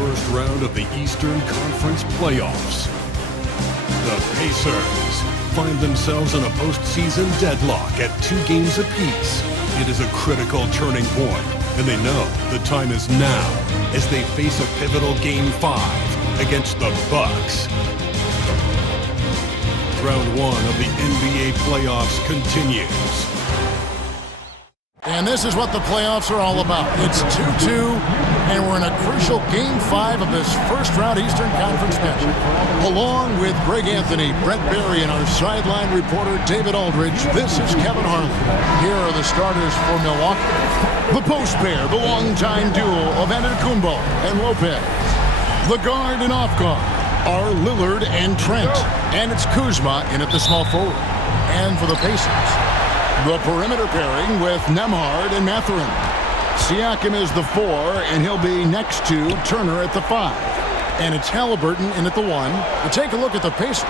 first round of the Eastern Conference playoffs. The Pacers find themselves in a postseason deadlock at 2 games apiece. It is a critical turning point, and they know the time is now as they face a pivotal Game 5 against the Bucks. Round 1 of the NBA playoffs continues. And this is what the playoffs are all about. It's 2-2, and we're in a crucial Game 5 of this first-round Eastern Conference matchup. Along with Greg Anthony, Brett Berry, and our sideline reporter David Aldridge, this is Kevin Harlan. Here are the starters for Milwaukee. The post pair, the longtime duo of Antetokounmpo and Lopez. The guard and off guard are Lillard and Trent. And it's Kuzma in at the small forward. And for the Pacers, the perimeter pairing with Nembhard and Mathurin. Siakam is the 4, and he'll be next to Turner at the 5. And it's Halliburton in at the 1. But take a look at the Pacers.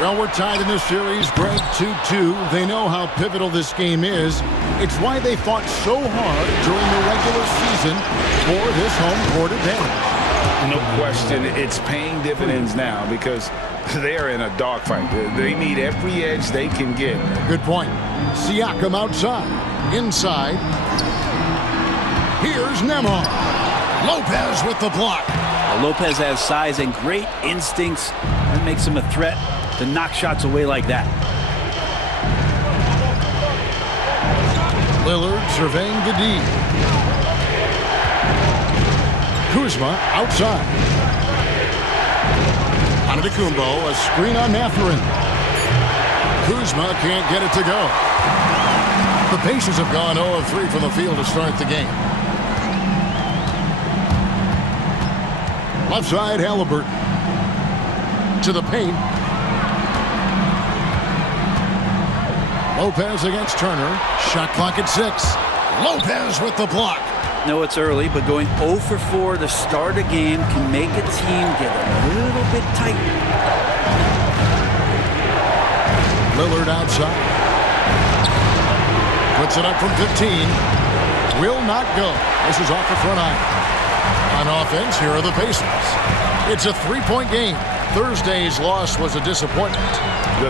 Well, we're tied in this series, Greg, 2-2. They know how pivotal this game is. It's why they fought so hard during the regular season for this home court advantage. No question, it's paying dividends now because they are in a dogfight. They need every edge they can get. Good point. Siakam outside. Inside. Here's Nembhard. Lopez with the block. Lopez has size and great instincts. That makes him a threat to knock shots away like that. Lillard surveying the D. Kuzma outside. Antetokounmpo, a screen on Mathurin. Kuzma can't get it to go. The Pacers have gone 0 of 3 from the field to start the game. Left side, Halliburton. To the paint. Lopez against Turner. Shot clock at 6. Lopez with the block. No, it's early, but going 0 for 4 to start a game can make a team get a little bit tight. Lillard outside. Puts it up from 15. Will not go. This is off the front iron. On offense, here are the Pacers. It's a 3-point game. Thursday's loss was a disappointment.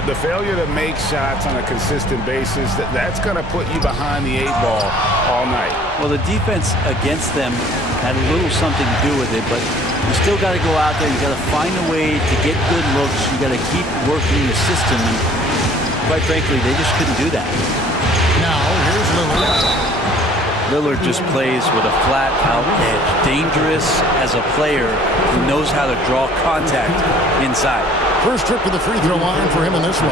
The failure to make shots on a consistent basis, that's going to put you behind the 8 ball all night. Well, the defense against them had a little something to do with it, but you still got to go out there. You got to find a way to get good looks. You got to keep working the system, and quite frankly, they just couldn't do that. Now, here's Lillard. Lillard just plays with a flat-out edge. Dangerous as a player who knows how to draw contact inside. First trip to the free throw line for him in this one.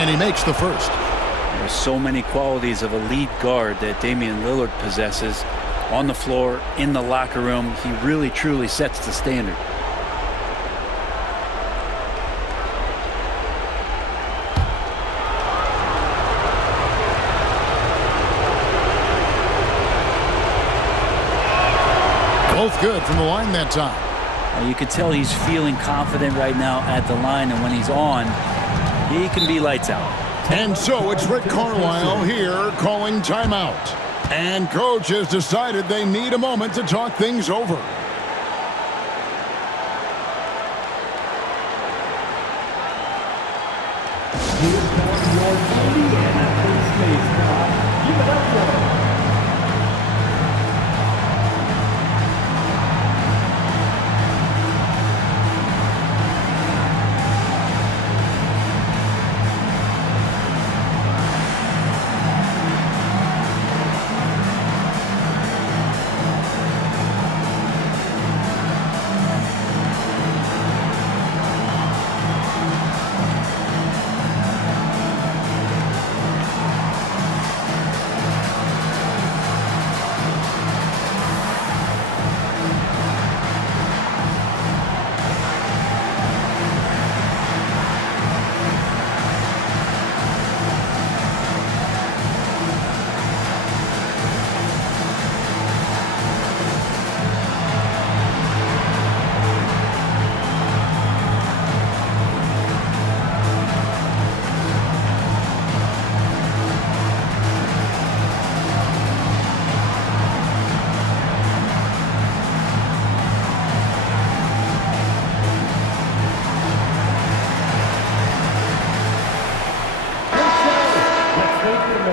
And he makes the first. There's so many qualities of a lead guard that Damian Lillard possesses. On the floor, in the locker room, he really truly sets the standard. Both good from the line that time. You can tell he's feeling confident right now at the line, and when he's on, he can be lights out. And so it's Rick Carlisle here calling timeout. And coach has decided they need a moment to talk things over.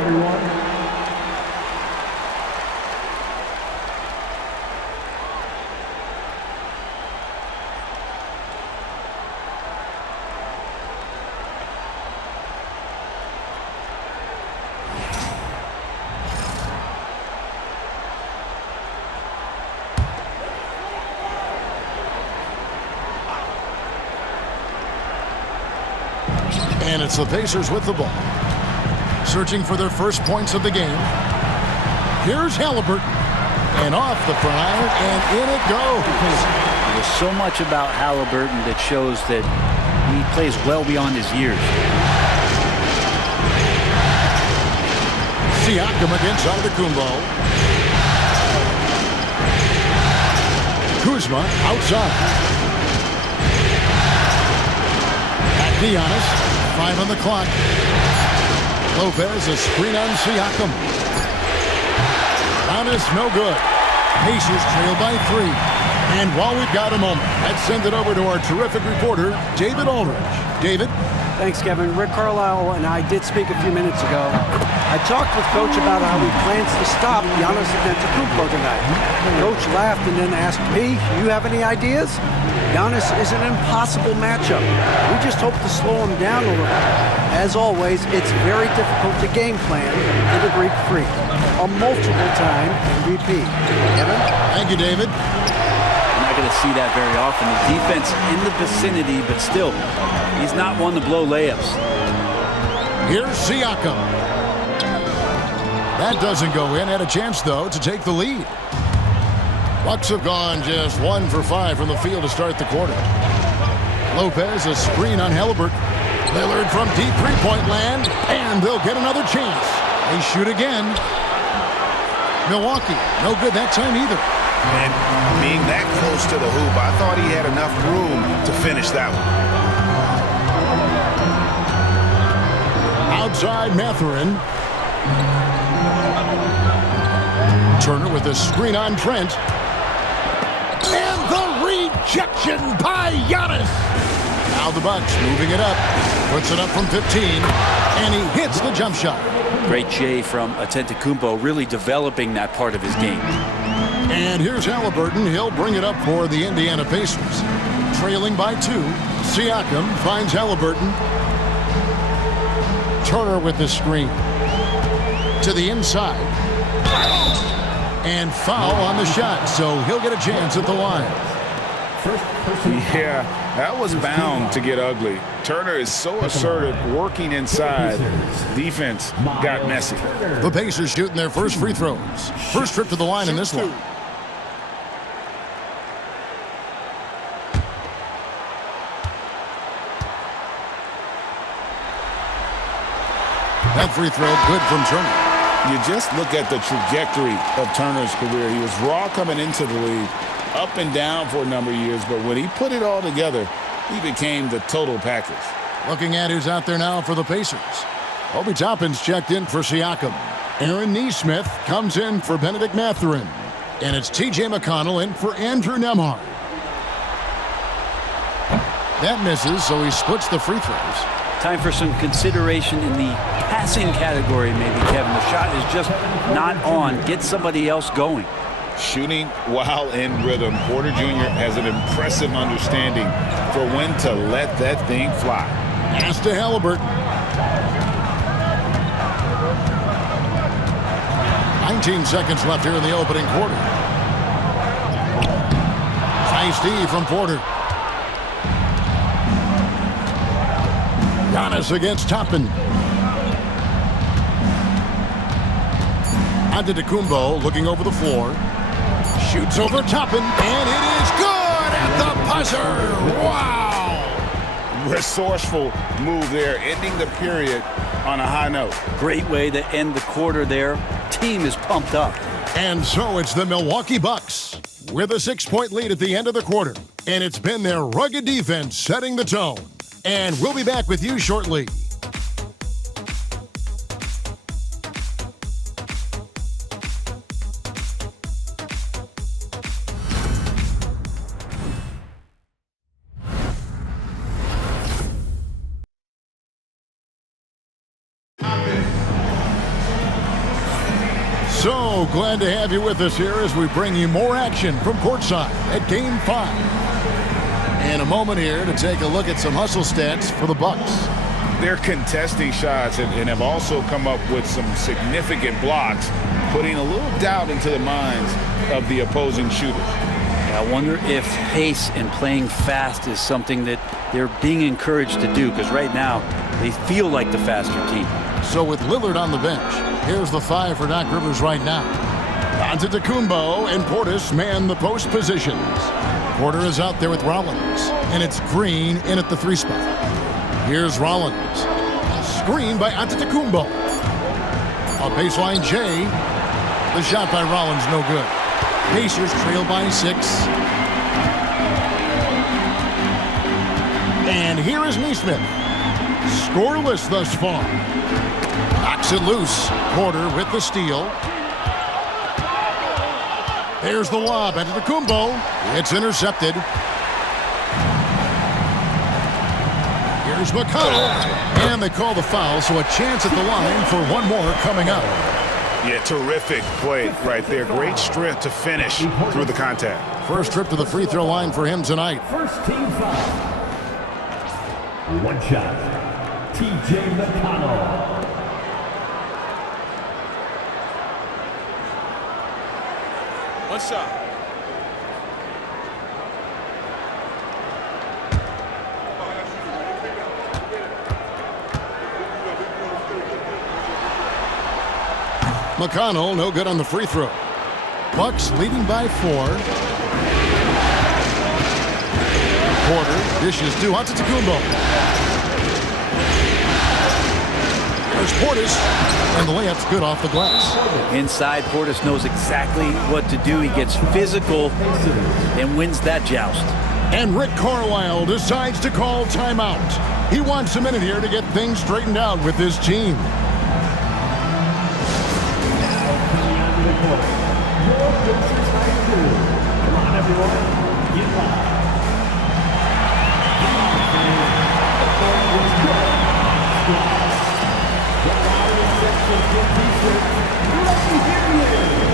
everyone. And it's the Pacers with the ball. Searching for their first points of the game. Here's Halliburton. And off the front iron, and in it goes. There's so much about Halliburton that shows that he plays well beyond his years. Siakam against Antetokounmpo. Kuzma outside. Back to Giannis. 5 on the clock. Lopez, a screen on Siakam. Giannis, no good. Pacers trail by 3. And while we've got a moment, let's send it over to our terrific reporter, David Aldridge. David? Thanks, Kevin. Rick Carlisle and I did speak a few minutes ago. I talked with Coach about how he plans to stop Giannis Antetokounmpo tonight. Coach laughed and then asked me, "You have any ideas?" Giannis is an impossible matchup. We just hope to slow him down a little. As always, it's very difficult to game plan for the Greek Freak, a multiple-time MVP. Kevin? Thank you, David. Not going to see that very often. The defense in the vicinity, but still, he's not one to blow layups. Here's Siakam. That doesn't go in. Had a chance, though, to take the lead. Bucks have gone just 1 for 5 from the field to start the quarter. Lopez, a screen on Halliburton. Lillard from deep three-point land, and they'll get another chance. They shoot again. Milwaukee, no good that time either. And being that close to the hoop, I thought he had enough room to finish that one. Outside Mathurin. Turner with a screen on Trent. And the rejection by Giannis. Now the Bucks moving it up. Puts it up from 15. And he hits the jump shot. Great J from Antetokounmpo, really developing that part of his game. And here's Halliburton. He'll bring it up for the Indiana Pacers. Trailing by 2. Siakam finds Halliburton. Turner with the screen. To the inside. And foul on the shot, so he'll get a chance at the line. Yeah, that was bound to get ugly. Turner is so assertive, working inside. Defense got messy. The Pacers shooting their first free throws. First trip to the line in this one. That free throw good from Turner. You just look at the trajectory of Turner's career. He was raw coming into the league, up and down for a number of years, but when he put it all together, he became the total package. Looking at who's out there now for the Pacers. Obi Toppin's checked in for Siakam. Aaron Nesmith comes in for Benedict Mathurin. And it's T.J. McConnell in for Andrew Nembhard. That misses, so he splits the free throws. Time for some consideration in the passing category, maybe, Kevin. The shot is just not on. Get somebody else going. Shooting while in rhythm. Porter Jr. has an impressive understanding for when to let that thing fly. Pass to Halliburton. 19 seconds left here in the opening quarter. Nice D from Porter. Giannis against Toppin. Antetokounmpo looking over the floor. Shoots over Toppin, and it is good at the buzzer. Wow! Resourceful move there, ending the period on a high note. Great way to end the quarter there. Team is pumped up. And so it's the Milwaukee Bucks with a 6-point lead at the end of the quarter. And it's been their rugged defense setting the tone. And we'll be back with you shortly. So glad to have you with us here as we bring you more action from courtside at Game 5. In a moment here to take a look at some hustle stats for the Bucks. They're contesting shots and have also come up with some significant blocks, putting a little doubt into the minds of the opposing shooters. I wonder if pace and playing fast is something that they're being encouraged to do, because right now they feel like the faster team. So with Lillard on the bench, here's the 5 for Doc Rivers right now. Antetokounmpo and Portis man the post positions. Porter is out there with Rollins, and it's Green in at the 3 spot. Here's Rollins. A screen by Antetokounmpo. A baseline J. The shot by Rollins no good. Pacers trail by 6. And here is Neesmith. Scoreless thus far. Knocks it loose. Porter with the steal. There's the lob. Antetokounmpo. It's intercepted. Here's McConnell. And they call the foul, so a chance at the line for one more coming up. Yeah, terrific play right there. Great strength to finish through the contact. First trip to the free throw line for him tonight. First team foul. One shot. T.J. McConnell. One shot. McConnell, no good on the free throw. Bucks leading by 4. Porter dishes to Antetokounmpo. There's Portis, and the layup's good off the glass. Inside, Portis knows exactly what to do. He gets physical and wins that joust. And Rick Carlisle decides to call timeout. He wants a minute here to get things straightened out with his team. Your Pacers high school. Come on, everyone. Get live. The court was good. The crowd is set for good T-shirts. Let me hear you.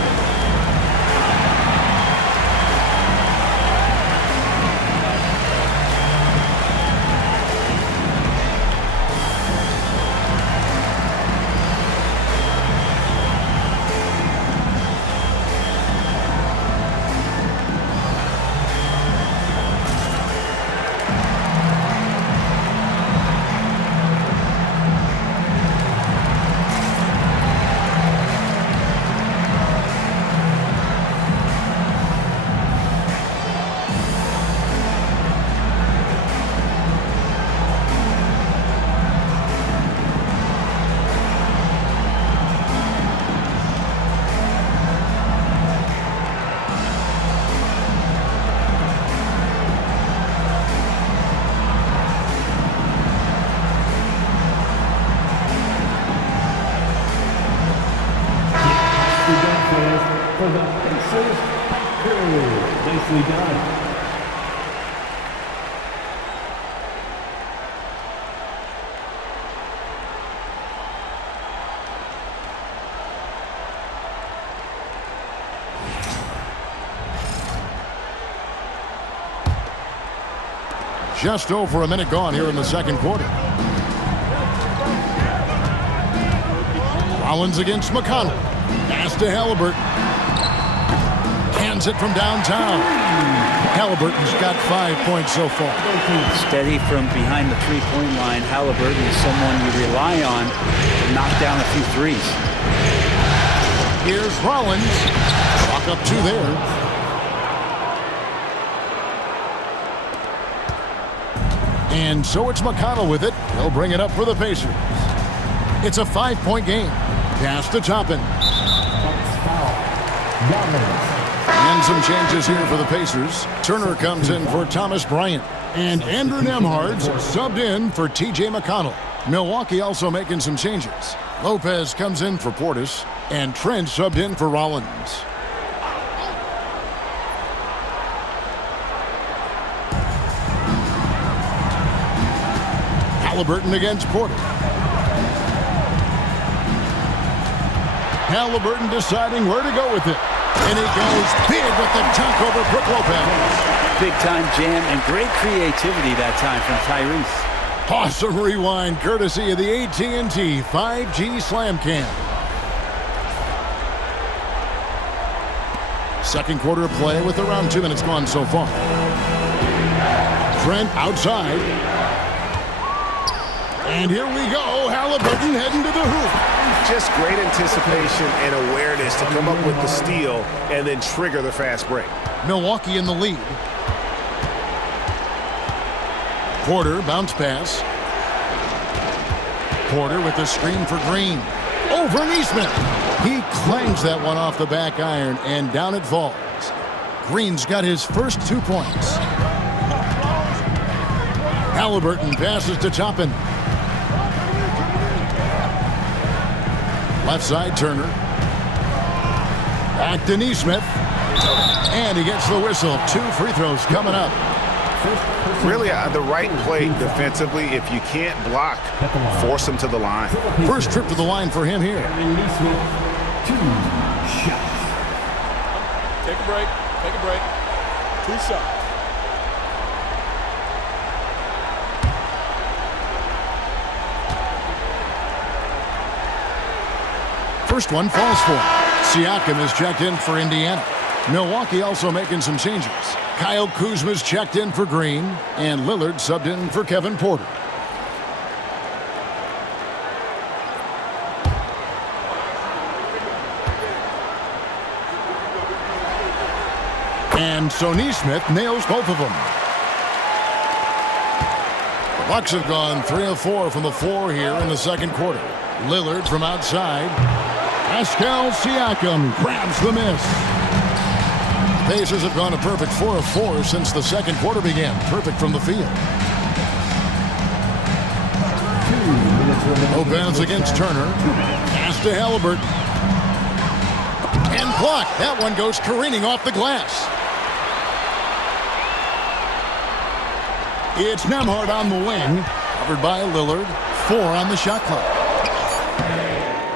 For the Pacers, nicely done. Just over a minute gone here in the second quarter. Rollins against McConnell. Pass to Halliburton. Hands it from downtown. Halliburton's got 5 points so far. Steady from behind the three-point line. Halliburton is someone you rely on to knock down a few threes. Here's Rollins. Clock up 2 there. And so it's McConnell with it. He'll bring it up for the Pacers. It's a 5-point game. Pass to Toppin. And some changes here for the Pacers. Turner comes in for Thomas Bryant. And Andrew Nembhard's subbed in for T.J. McConnell. Milwaukee also making some changes. Lopez comes in for Portis. And Trent subbed in for Rollins. Halliburton against Porter. Halliburton deciding where to go with it. And he goes big with the dunk over Brook Lopez. Big-time jam and great creativity that time from Tyrese. Awesome rewind courtesy of the AT&T 5G Slam Cam. Second quarter of play with around 2 minutes gone so far. Trent outside. And here we go. Halliburton heading to the hoop. Just great anticipation and awareness to come up with the steal and then trigger the fast break. Milwaukee in the lead. Porter bounce pass. Porter with the screen for Green. Over Neesmith. He clangs that one off the back iron and down it falls. Green's got his first 2 points. Halliburton passes to Toppin. Left side, Turner. Back to Neesmith. And he gets the whistle. 2 free throws coming up. Really the right play defensively. If you can't block, force him to the line. First trip to the line for him here. And Neesmith, 2 shots. Take a break. Take a break. 2 shots. First one falls for him. Siakam is checked in for Indiana. Milwaukee also making some changes. Kyle Kuzma's checked in for Green, and Lillard subbed in for Kevin Porter. And so Neesmith nails both of them. The Bucks have gone 3 of 4 from the floor here in the second quarter. Lillard from outside. Pascal Siakam grabs the miss. The Pacers have gone a perfect 4 of 4 since the second quarter began. Perfect from the field. Lopez against Turner. Pass to Halliburton. And blocked. That one goes careening off the glass. It's Nembhard on the wing. Covered by Lillard. 4 on the shot clock.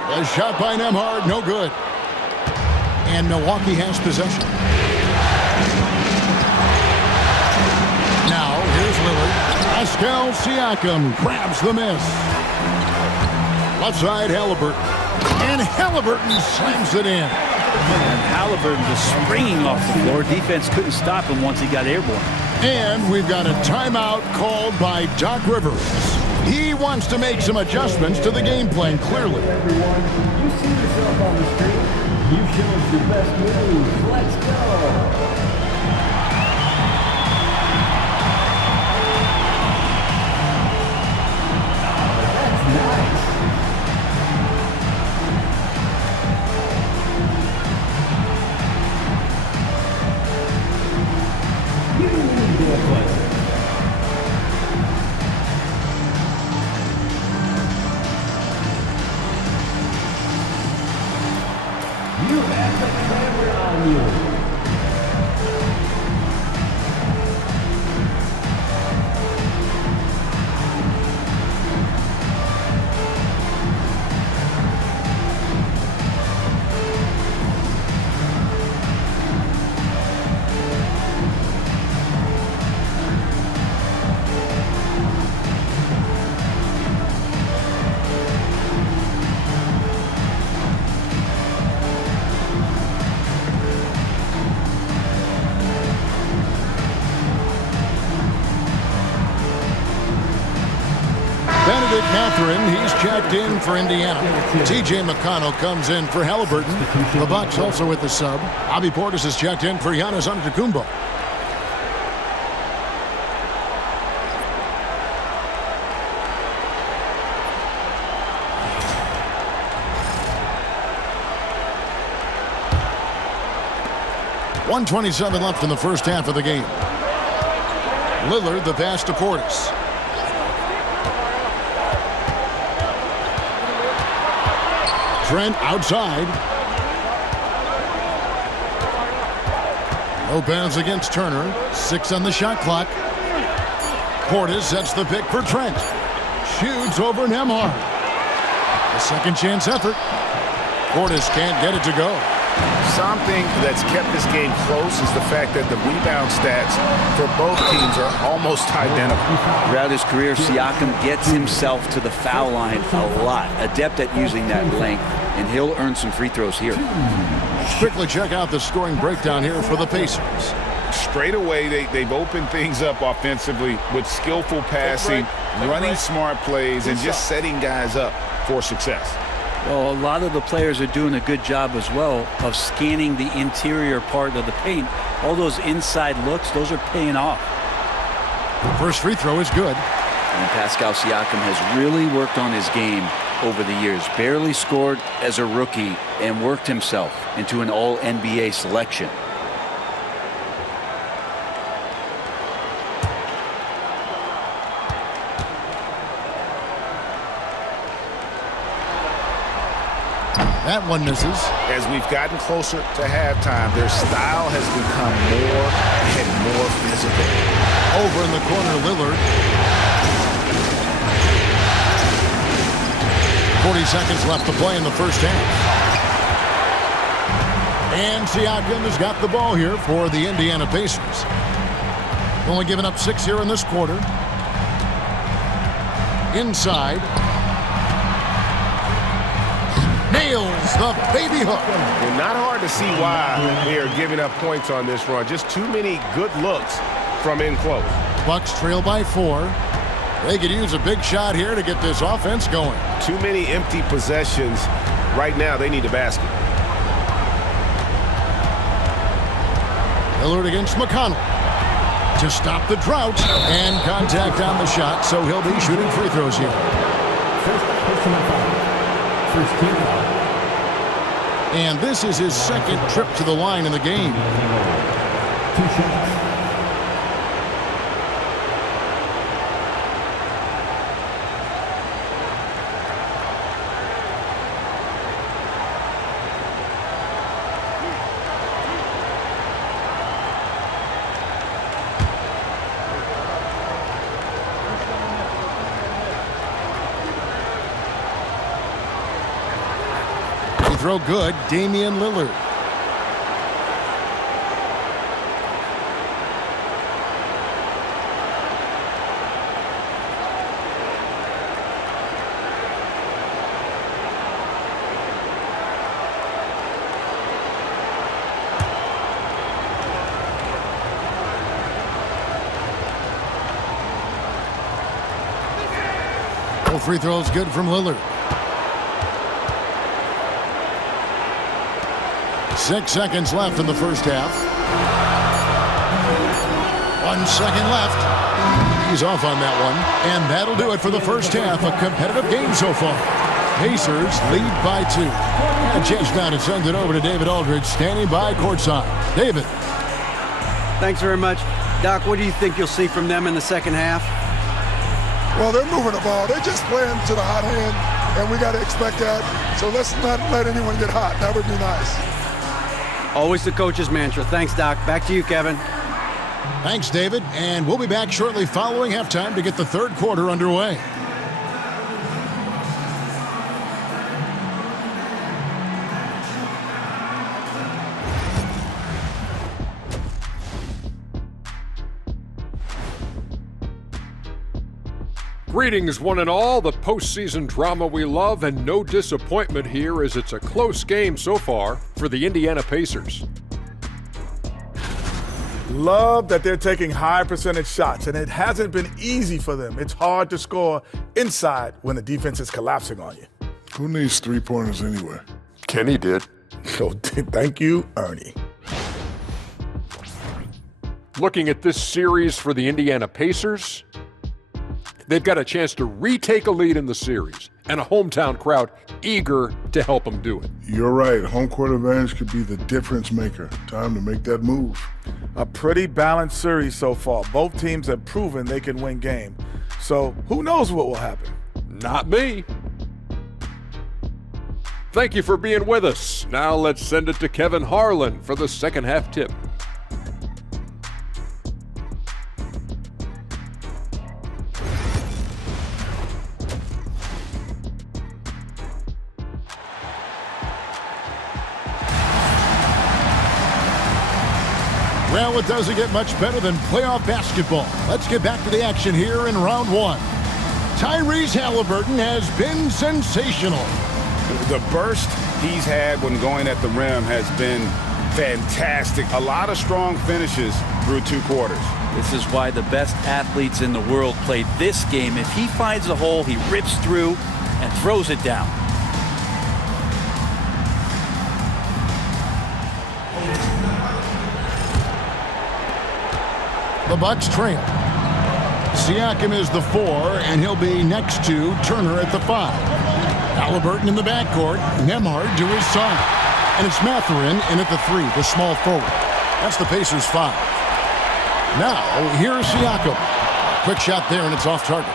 A shot by Nembhard, no good. And Milwaukee has possession. Now, here's Lillard. Pascal Siakam grabs the miss. Left side, Halliburton. And Halliburton slams it in. And Halliburton was springing off the floor. Defense couldn't stop him once he got airborne. And we've got a timeout called by Doc Rivers. He wants to make some adjustments to the game plan, clearly. Everyone, you see yourself on the screen. You show us your best moves. Let's go. You have the camera on you. Catherine, he's checked in for Indiana. T.J. McConnell comes in for Halliburton. The Bucks also with the sub. Bobby Portis is checked in for Giannis Antetokounmpo. .127 left in the first half of the game. Lillard, the pass to Portis. Trent outside. Lopez against Turner. 6 on the shot clock. Portis sets the pick for Trent. Shoots over Nembhard. A second chance effort. Portis can't get it to go. Something that's kept this game close is the fact that the rebound stats for both teams are almost identical. Throughout his career, Siakam gets himself to the foul line a lot, adept at using that length, and he'll earn some free throws here. Quickly check out the scoring breakdown here for the Pacers. Straight away, they've opened things up offensively with skillful passing, running smart plays, and just setting guys up for success. Well, a lot of the players are doing a good job as well of scanning the interior part of the paint. All those inside looks, those are paying off. First free throw is good. And Pascal Siakam has really worked on his game over the years. Barely scored as a rookie and worked himself into an All-NBA selection. That one misses. As we've gotten closer to halftime, their style has become more and more physical. Over in the corner, Lillard. 40 seconds left to play in the first half. And Siakam has got the ball here for the Indiana Pacers. Only giving up 6 here in this quarter. Inside. Nails the baby hook. Well, not hard to see why they are giving up points on this run. Just too many good looks from in close. Bucks trail by 4. They could use a big shot here to get this offense going. Too many empty possessions. Right now, they need a basket. Lillard against McConnell to stop the drought, and contact on the shot, so he'll be shooting free throws here. First team foul. And this is his second trip to the line in the game. 2 shots. Throw good, Damian Lillard. All free throws good from Lillard. 6 seconds left in the first half. 1 second left. He's off on that one. And that'll do it for the first half. A competitive game so far. Pacers lead by 2. And chance now to send it over to David Aldridge, standing by courtside. David. Thanks very much. Doc, what do you think you'll see from them in the second half? Well, they're moving the ball. They're just playing to the hot hand, and we got to expect that. So let's not let anyone get hot. That would be nice. Always the coach's mantra. Thanks, Doc. Back to you, Kevin. Thanks, David. And we'll be back shortly following halftime to get the third quarter underway. Greetings, one and all. The postseason drama we love, and no disappointment here as it's a close game so far for the Indiana Pacers. Love that they're taking high percentage shots, and it hasn't been easy for them. It's hard to score inside when the defense is collapsing on you. Who needs three-pointers anyway? Kenny did. So thank you, Ernie. Looking at this series for the Indiana Pacers, they've got a chance to retake a lead in the series, and a hometown crowd eager to help them do it. You're right. Home court advantage could be the difference maker. Time to make that move. A pretty balanced series so far. Both teams have proven they can win games. So who knows what will happen? Not me. Thank you for being with us. Now let's send it to Kevin Harlan for the second half tip. Well, it doesn't get much better than playoff basketball. Let's get back to the action here in round one. Tyrese Halliburton has been sensational. The burst he's had when going at the rim has been fantastic. A lot of strong finishes through 2 quarters. This is why the best athletes in the world play this game. If he finds a hole, he rips through and throws it down. The Bucks trail. Siakam is the 4, and he'll be next to Turner at the 5. Halliburton in the backcourt, Nembhard to his side. And it's Mathurin in at the 3, the small forward. That's the Pacers' 5. Now, here's Siakam. Quick shot there, and it's off target.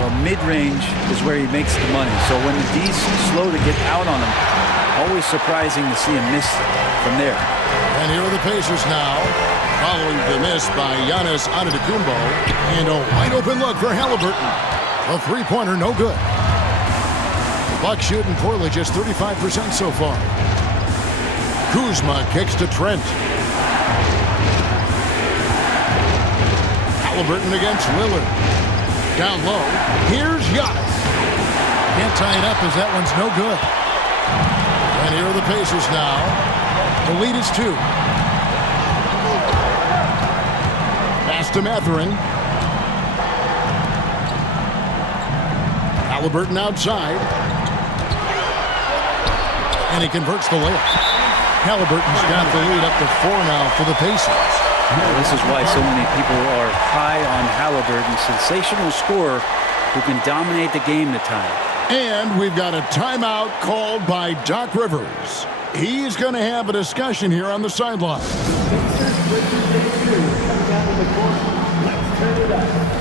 Well, mid-range is where he makes the money. So when the D's slow to get out on him, always surprising to see him miss from there. And here are the Pacers now, following the miss by Giannis Antetokounmpo. And a wide-open look for Halliburton. A three-pointer, no good. The Bucks shooting poorly, just 35% so far. Kuzma kicks to Trent. Halliburton against Lillard. Down low. Here's Giannis. Can't tie it up as that one's no good. And here are the Pacers now. The lead is 2. Pass to Mathurin. Halliburton outside. And he converts the layup. Halliburton's got the lead up to 4 now for the Pacers. Well, this is why so many people are high on Halliburton. Sensational scorer who can dominate the game at times. And we've got a timeout called by Doc Rivers. He's going to have a discussion here on the sideline. Let's turn it up.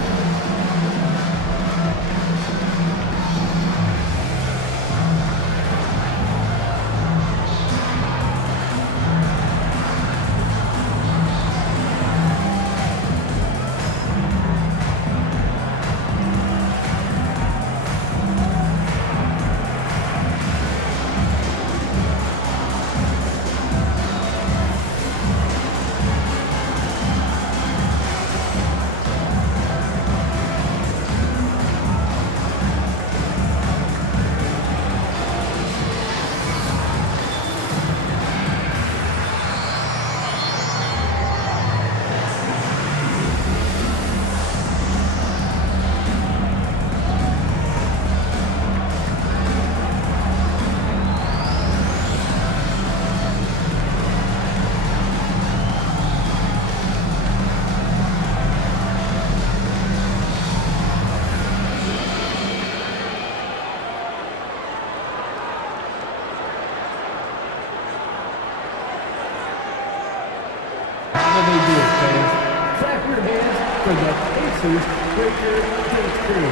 For the Pacers, Breaker History.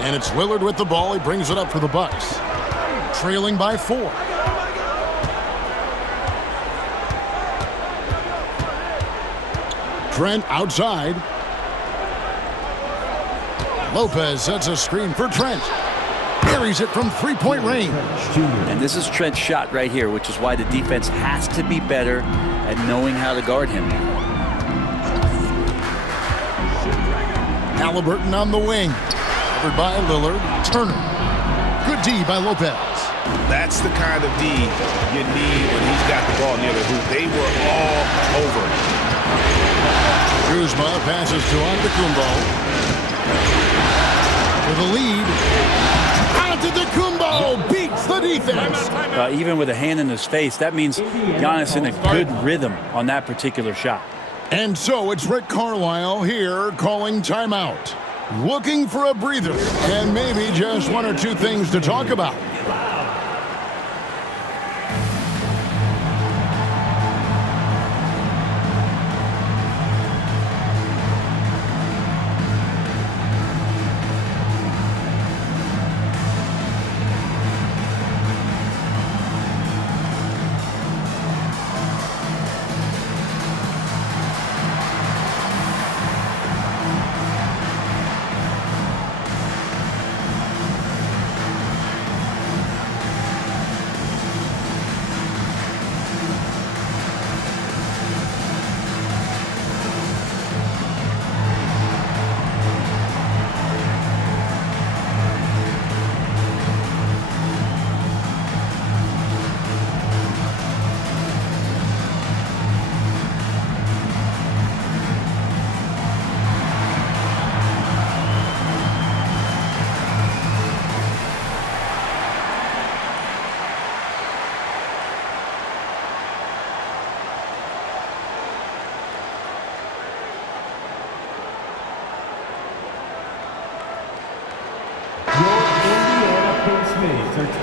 And it's Lillard with the ball. He brings it up for the Bucks. Trailing by 4. Trent outside. Lopez sets a screen for Trent. Buries it from three-point range. And this is Trent's shot right here, which is why the defense has to be better at knowing how to guard him. Halliburton on the wing. Covered by Lillard. Turner. Good D by Lopez. That's the kind of D you need when he's got the ball near the hoop. They were all over it. Kuzma passes to Antetokounmpo. For the lead. Antetokounmpo beats the defense. Even with a hand in his face, that means Giannis in a good rhythm on that particular shot. And so it's Rick Carlisle here calling timeout. Looking for a breather and maybe just 1 or 2 things to talk about.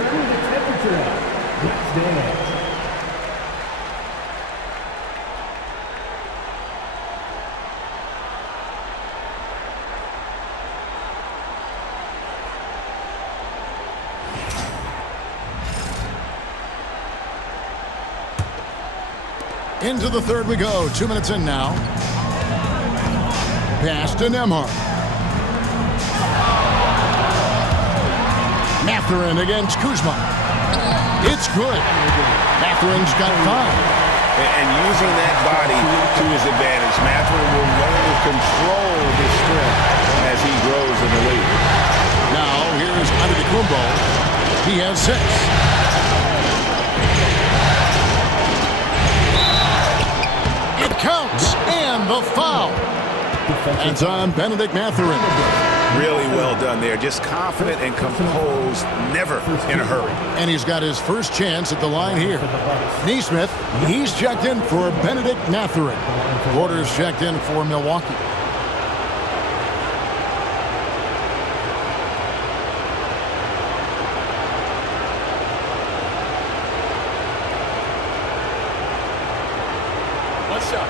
turn the temperature up. Let's dance. Into the third we go. 2 minutes in now. Pass to Nembhard. Mathurin against Kuzma. It's good. Mathurin's got 5. And using that body to his advantage, Mathurin will learn to control his strength as he grows in the league. Now here's Antetokounmpo. He has 6. It counts, and the foul. It's on Benedict Mathurin. Really well done there. Just confident and composed, never in a hurry. And he's got his first chance at the line here. Neesmith, he's checked in for Benedict Mathurin. Porter's checked in for Milwaukee. One shot.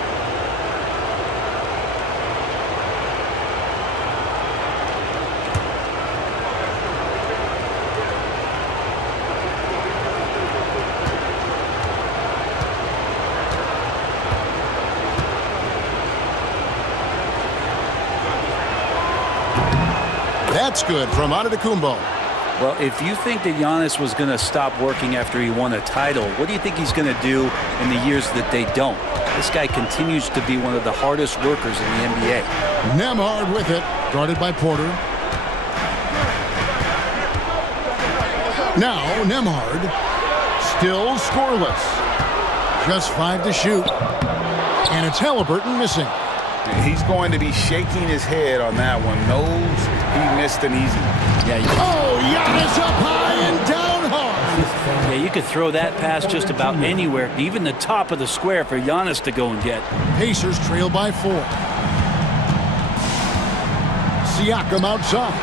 That's good from Antetokounmpo. Well, if you think that Giannis was going to stop working after he won a title, what do you think he's going to do in the years that they don't? This guy continues to be one of the hardest workers in the NBA. Nembhard with it, guarded by Porter. Now Nembhard, still scoreless. Just 5 to shoot. And it's Halliburton missing. He's going to be shaking his head on that one. Knows he missed an easy. Giannis up high and down hard. Yeah, you could throw that pass just about anywhere, even the top of the square for Giannis to go and get. Pacers trail by 4. Siakam outside.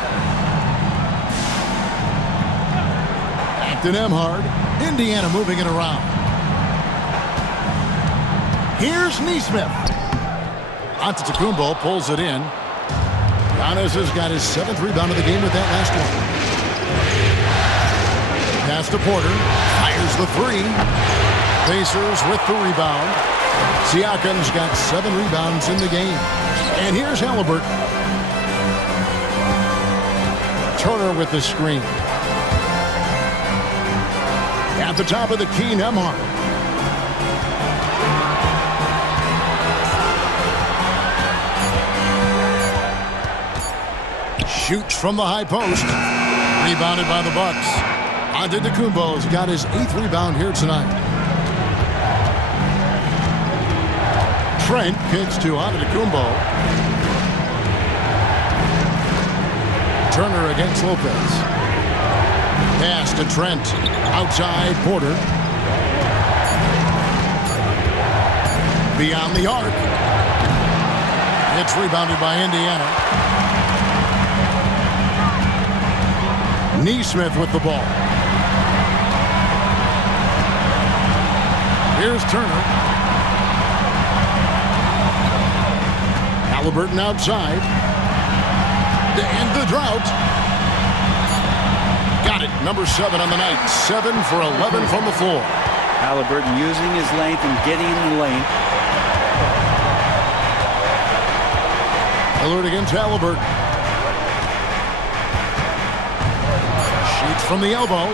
Back to Nembhard. Indiana moving it around. Here's Neesmith. Antetokounmpo pulls it in. Giannis has got his 7th rebound of the game with that last one. Pass to Porter. Fires the 3. Pacers with the rebound. Siakam's got 7 rebounds in the game. And here's Halliburton. Turner with the screen. At the top of the key, Nembhard. Shoots from the high post. Rebounded by the Bucks. Antetokounmpo's got his 8th rebound here tonight. Trent kicks to Antetokounmpo. Turner against Lopez. Pass to Trent. Outside Porter. Beyond the arc. It's rebounded by Indiana. Neesmith with the ball. Here's Turner. Halliburton outside. To end the drought. Got it. Number 7 on the night. 7 for 11 from the floor. Halliburton using his length and getting in the lane. Lillard against Halliburton. Shoots from the elbow.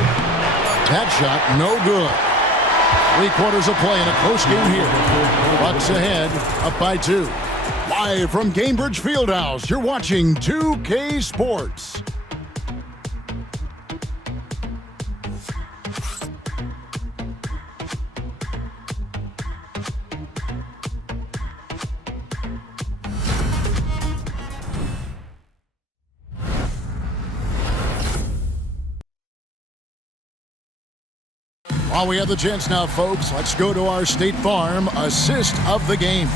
That shot, no good. 3/4 of play in a close game here. Bucks ahead, up by 2. Live from Gainbridge Fieldhouse, you're watching 2K Sports. While we have the chance now, folks, let's go to our State Farm assist of the game.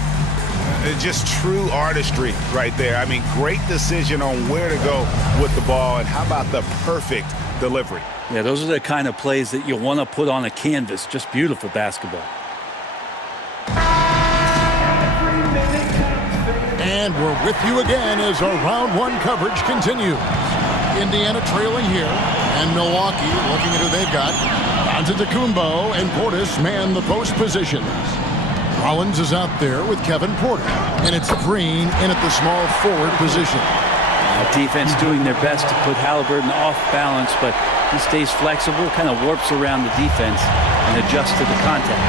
Just true artistry right there. I mean, great decision on where to go with the ball, and how about the perfect delivery? Yeah, those are the kind of plays that you want to put on a canvas. Just beautiful basketball. And we're with you again as our round one coverage continues. Indiana trailing here, and Milwaukee looking at who they've got. Antetokounmpo and Portis man the post positions. Rollins is out there with Kevin Porter, and it's Green in at the small forward position. Defense doing their best to put Halliburton off balance, but he stays flexible, kind of warps around the defense and adjusts to the contact.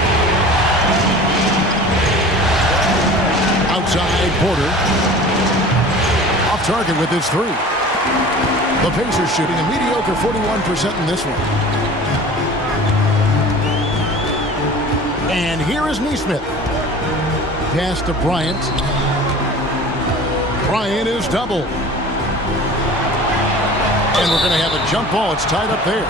Outside Porter. Off target with his three. The Pacers shooting a mediocre 41% in this one. And here is Neesmith. Pass to Bryant. Bryant is double. And we're going to have a jump ball. It's tied up there.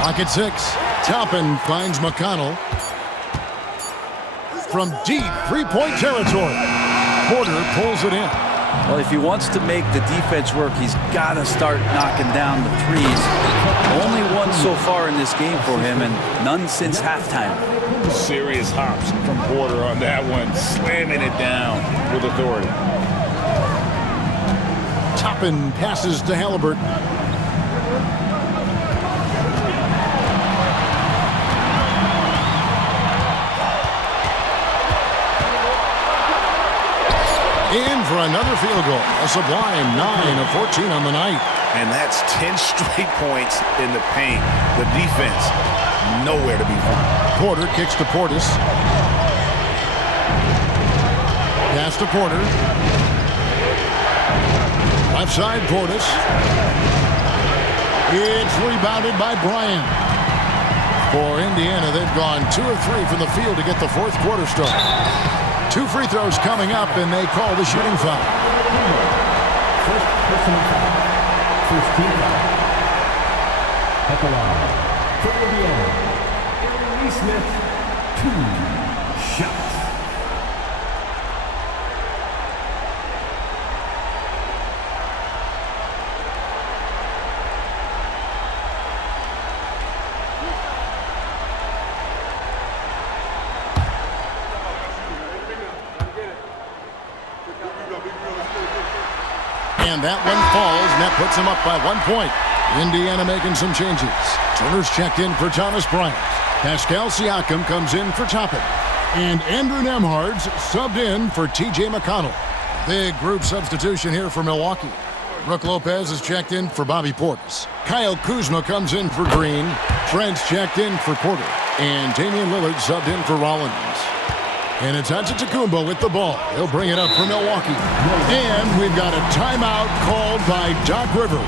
Lock at 6. Toppin finds McConnell. From deep three-point territory. Porter pulls it in. Well, if he wants to make the defense work, he's got to start knocking down the threes. Only one so far in this game for him, and none since halftime. Serious hops from Porter on that one, slamming it down with authority. Toppin passes to Halliburton. In for another field goal. A sublime 9 of 14 on the night. And that's 10 straight points in the paint. The defense, nowhere to be found. Porter kicks to Portis. Pass to Porter. Left side Portis. It's rebounded by Bryant. For Indiana, they've gone 2 of 3 from the field to get the fourth quarter started. 2 free throws coming up, and they call the shooting foul. First personal foul. First team foul. At the line. For Indiana, Aaron Neesmith, 2 shots. And that one falls, and that puts them up by 1 point. Indiana making some changes. Turner's checked in for Thomas Bryant. Pascal Siakam comes in for Toppin. And Andrew Nembhard's subbed in for T.J. McConnell. Big group substitution here for Milwaukee. Brook Lopez is checked in for Bobby Portis. Kyle Kuzma comes in for Green. Trent's checked in for Porter. And Damian Lillard subbed in for Rollins. And it's Antetokounmpo with the ball. He'll bring it up for Milwaukee. And we've got a timeout called by Doc Rivers.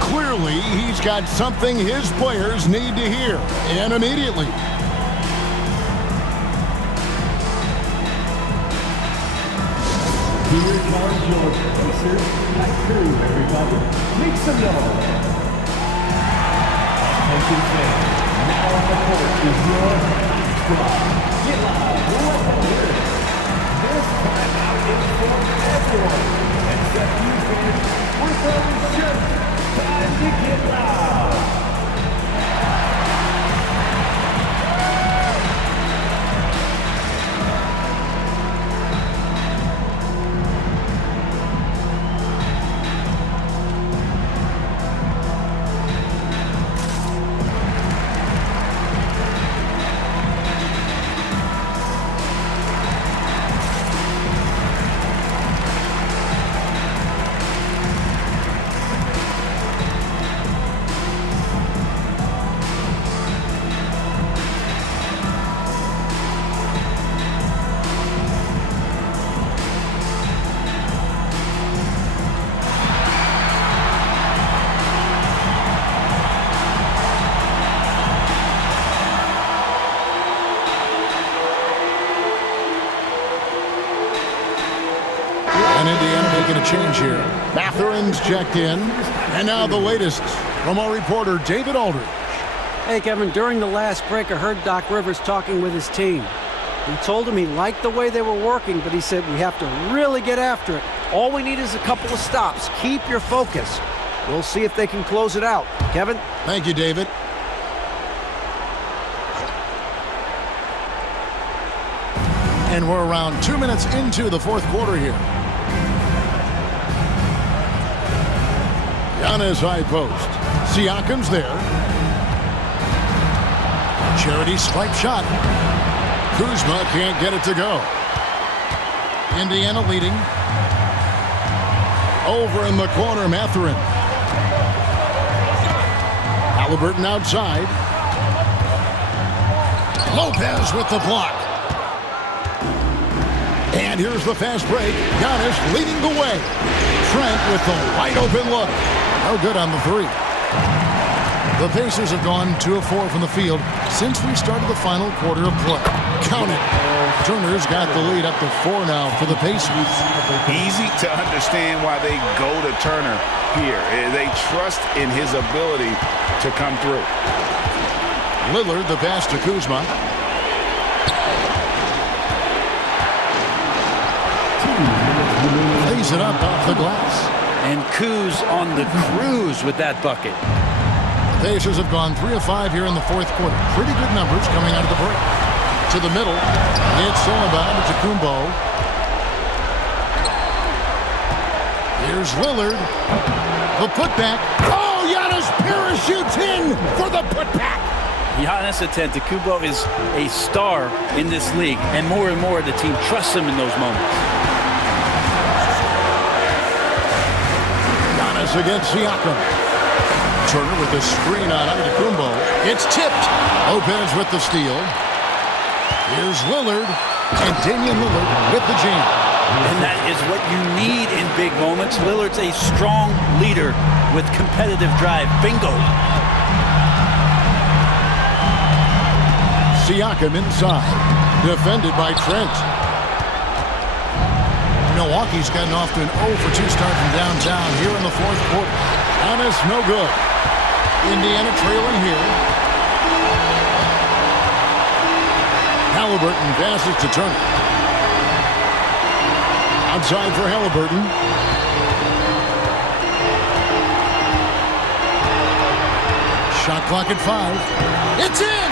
Clearly, he's got something his players need to hear, and immediately. Here comes your Pacers back through, everybody. Make some noise. Attention fans, now on the court is your squad. Get loud, let them hear it. This timeout is for everyone, except you fans. We're throwing shirts. Time to get loud. change here. Matherin's checked in. And now the latest from our reporter, David Aldridge. Hey, Kevin, during the last break, I heard Doc Rivers talking with his team. He told him he liked the way they were working, but he said we have to really get after it. All we need is a couple of stops. Keep your focus. We'll see if they can close it out. Kevin? Thank you, David. And we're around 2 minutes into the fourth quarter here. Giannis high post. Siakam's there. Charity stripe shot. Kuzma can't get it to go. Indiana leading. Over in the corner, Matherin. Halliburton outside. Lopez with the block. And here's the fast break. Giannis leading the way. Trent with the wide open look. No good on the three. The Pacers have gone 2 of 4 from the field since we started the final quarter of play. Count it. Turner's got the lead up to 4 now for the Pacers. Easy to understand why they go to Turner here. They trust in his ability to come through. Lillard, the pass to Kuzma. Lays it up off the glass. And Kuz on the cruise with that bucket. The Pacers have gone 3 of 5 here in the fourth quarter. Pretty good numbers coming out of the break. To the middle. It's Solomon to Kumbo. Here's Lillard. The putback. Oh, Giannis parachutes in for the putback. Giannis Antetokounmpo is a star in this league, and more the team trusts him in those moments. Giannis against Siakam. Turner with the screen on Antetokounmpo. It's tipped. Lopez with the steal. Here's Lillard, and Damian Lillard with the jam. And that is what you need in big moments. Lillard's a strong leader with competitive drive. Bingo. Siakam inside, defended by Trent. Milwaukee's gotten off to an 0-for-2 start from downtown here in the fourth quarter. Giannis, no good. Indiana trailing here. Halliburton passes to Turner. Outside for Halliburton. Shot clock at 5. It's in!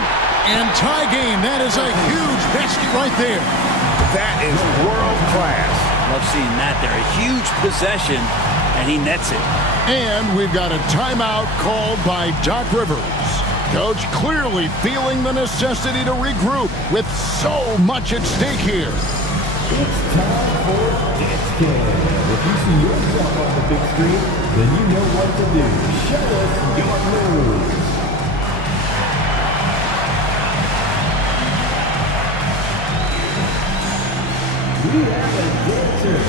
And tie game. That is a huge basket right there. That is world class. Love seeing that there. A huge possession, and he nets it. And we've got a timeout called by Doc Rivers. Coach clearly feeling the necessity to regroup with so much at stake here. It's time for Dance Game. If you see yourself on the big screen, then you know what to do. Show us your moves. We have a dancer.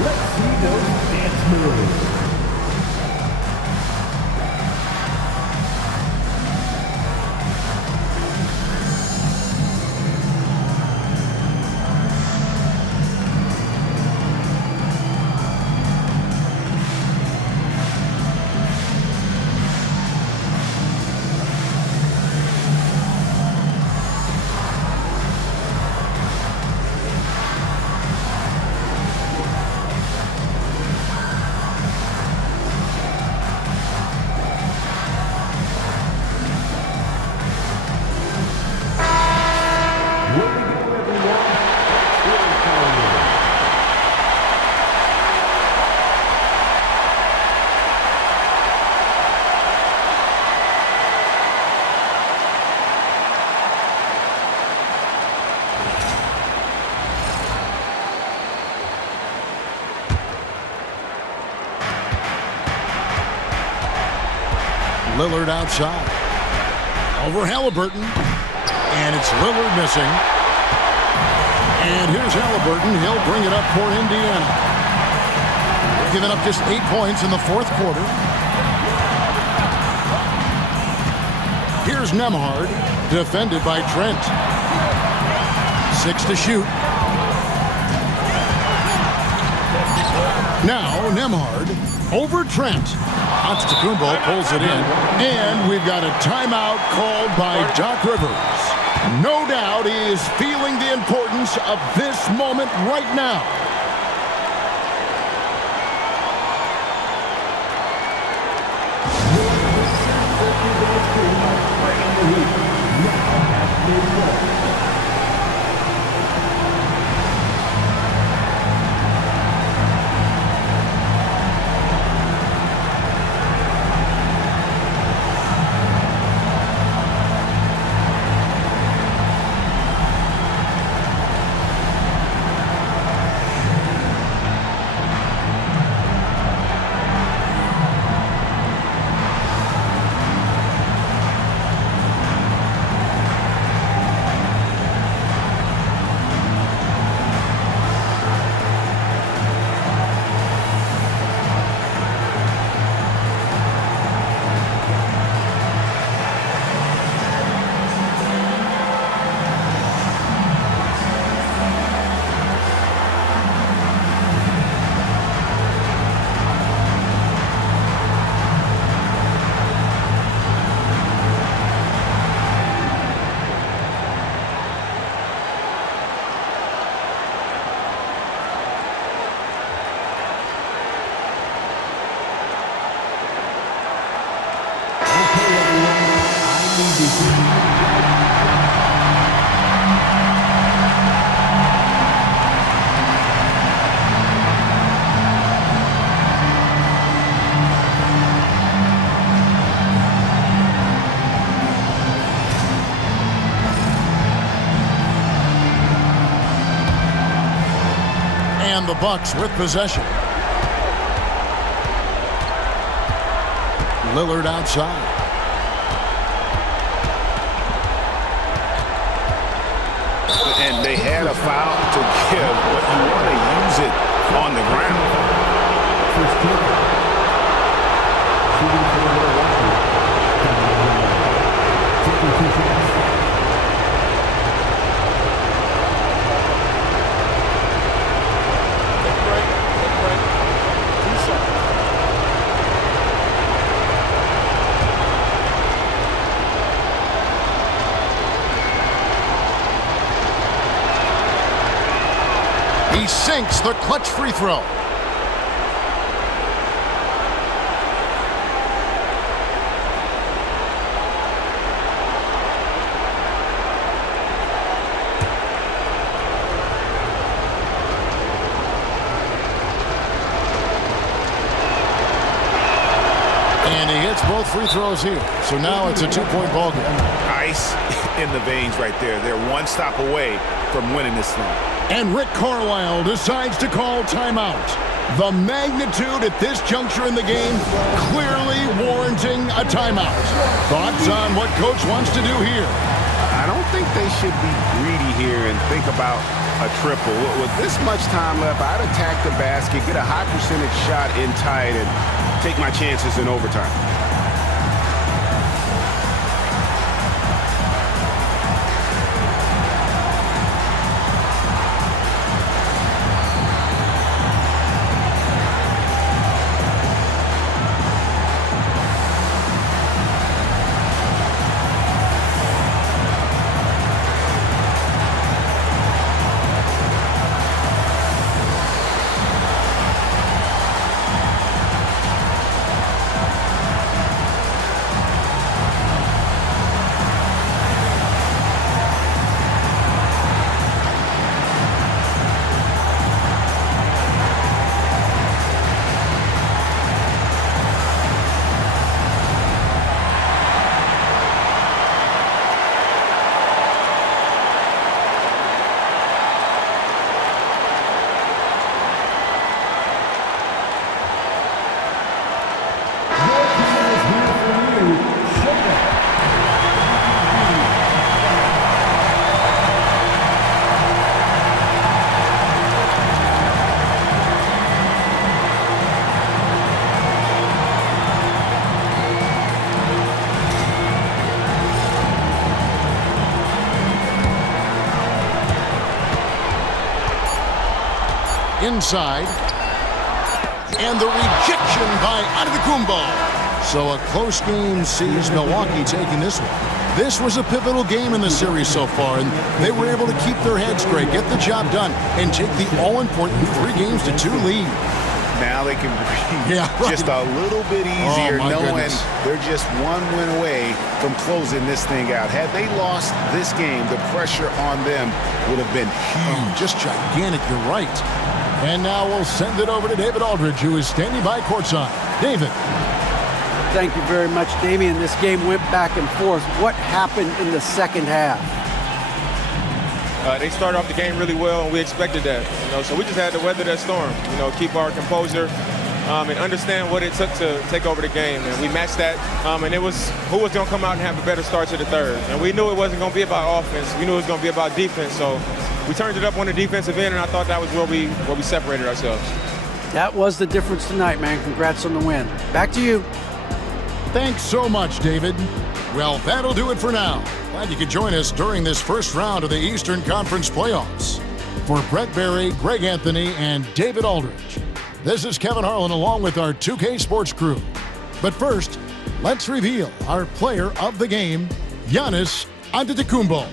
Let's see those dance moves. Lillard outside. Over Halliburton. And it's Lillard missing. And here's Halliburton. He'll bring it up for Indiana. They're giving up just 8 points in the fourth quarter. Here's Nembhard, defended by Trent. 6 to shoot. Now Nembhard over Trent. Antetokounmpo pulls it in. And we've got a timeout called by Doc Rivers. No doubt he is feeling the importance of this moment right now. And the Bucks with possession. Lillard outside. And they had a foul to give, but you want to use it on the ground. He sinks the clutch free throw. And he hits both free throws here. So now it's a 2-point ball game. Ice in the veins right there. They're one stop away from winning this thing. And Rick Carlisle decides to call timeout. The magnitude at this juncture in the game clearly warranting a timeout. Thoughts on what Coach wants to do here? I don't think they should be greedy here and think about a triple. With this much time left, I'd attack the basket, get a high percentage shot in tight, and take my chances in overtime. inside. And the rejection by Antetokounmpo. So a close game sees Milwaukee taking this one. This was a pivotal game in the series so far, and they were able to keep their heads straight, get the job done, and take the all-important 3-2 lead. Now they can breathe just a little bit easier, knowing they're just one win away from closing this thing out. Had they lost this game, the pressure on them would have been huge. Just gigantic, you're right. And now we'll send it over to David Aldridge, who is standing by courtside. David. Thank you very much, Damian. This game went back and forth. What happened in the second half? They started off the game really well, and we expected that. So we just had to weather that storm. Keep our composure and understand what it took to take over the game. And we matched that. And it was who was going to come out and have a better start to the third. And we knew it wasn't going to be about offense. We knew it was going to be about defense. So we turned it up on the defensive end, and I thought that was where we separated ourselves. That was the difference tonight, man. Congrats on the win. Back to you. Thanks so much, David. Well, that'll do it for now. Glad you could join us during this first round of the Eastern Conference playoffs. For Brett Barry, Greg Anthony, and David Aldridge, this is Kevin Harlan along with our 2K Sports crew. But first, let's reveal our player of the game, Giannis Antetokounmpo.